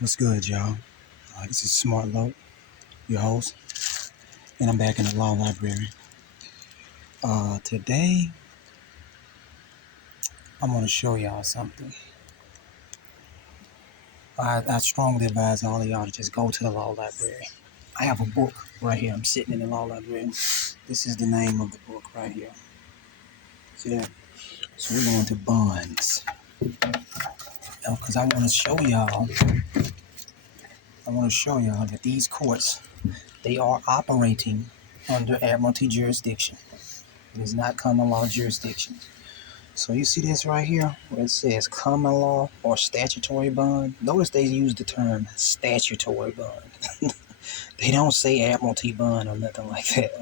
What's good, y'all? This is Smart Low, your host, and I'm back in the law library. Today, I'm going to show y'all something. I strongly advise all of y'all to just go to the law library. I have a book right here. I'm sitting in the law library. This is the name of the book right here. See that? So we're going to bonds. Because I want to show y'all that these courts, they are operating under Admiralty jurisdiction. It is not common law jurisdiction. So you see this right here where it says common law or statutory bond. Notice they use the term statutory bond. They don't say Admiralty bond or nothing like that,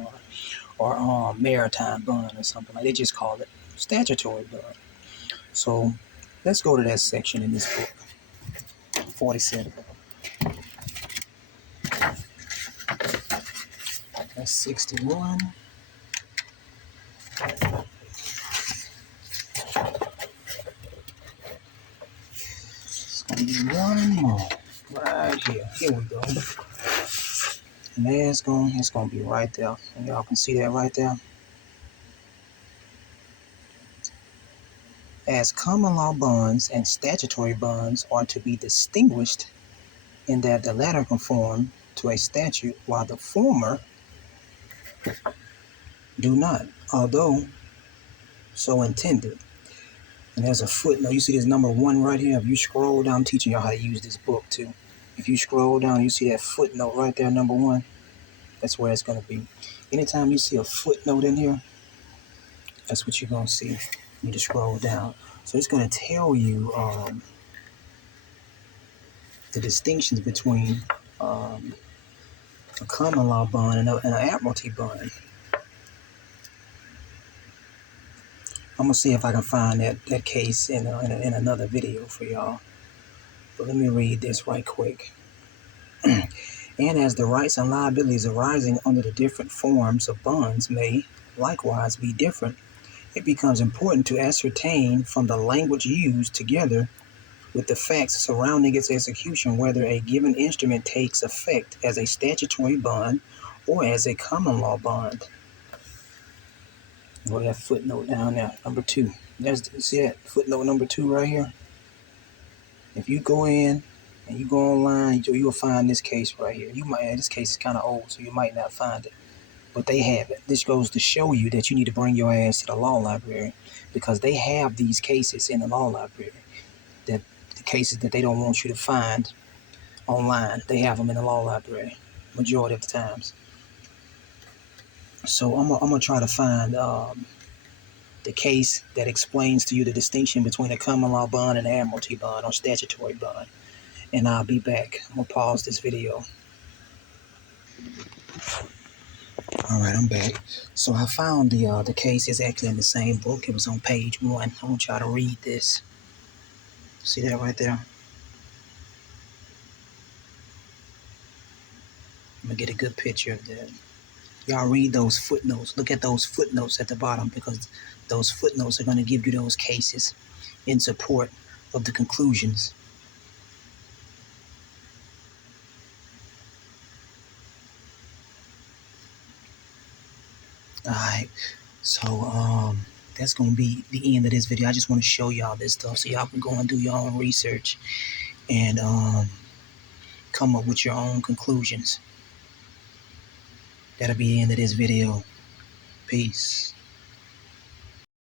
or maritime bond or something like that. They just call it statutory bond. So let's go to that section in this book, 47. That's 61. It's gonna be one more right here. Here we go. And there it's gonna be right there. And y'all can see that right there. As common law bonds and statutory bonds are to be distinguished in that the latter conform to a statute while the former do not, although so intended. And there's a footnote. You see this number 1 right here? If you scroll down, I'm teaching y'all how to use this book too. If you scroll down, you see that footnote right there, number 1. That's where it's going to be. Anytime you see a footnote in here, that's what you're going to see. You need to scroll down. So it's going to tell you the distinctions between a common law bond and an Admiralty bond. I'm going to see if I can find that case in another video for y'all. But let me read this right quick. And as the rights and liabilities arising under the different forms of bonds may likewise be different, it becomes important to ascertain from the language used together with the facts surrounding its execution whether a given instrument takes effect as a statutory bond or as a common law bond. Go to that footnote down there, number 2. See that footnote number 2 right here? If you go in and you go online, you'll find this case right here. This case is kind of old, so you might not find it, but they have it. This goes to show you that you need to bring your ass to the law library because they have these cases in the law library. That the cases that they don't want you to find online, they have them in the law library majority of the times. So I'm gonna try to find the case that explains to you the distinction between a common law bond and an Admiralty bond or statutory bond. And I'll be back. I'm gonna pause this video. All right, I'm back. So I found the case is actually in the same book. It was on page 1. I want y'all to read this. See that right there? I'm gonna get a good picture of that. Y'all read those footnotes. Look at those footnotes at the bottom because those footnotes are gonna give you those cases in support of the conclusions. Alright, so that's gonna be the end of this video. I just want to show y'all this stuff so y'all can go and do your own research and come up with your own conclusions. That'll be the end of this video. Peace.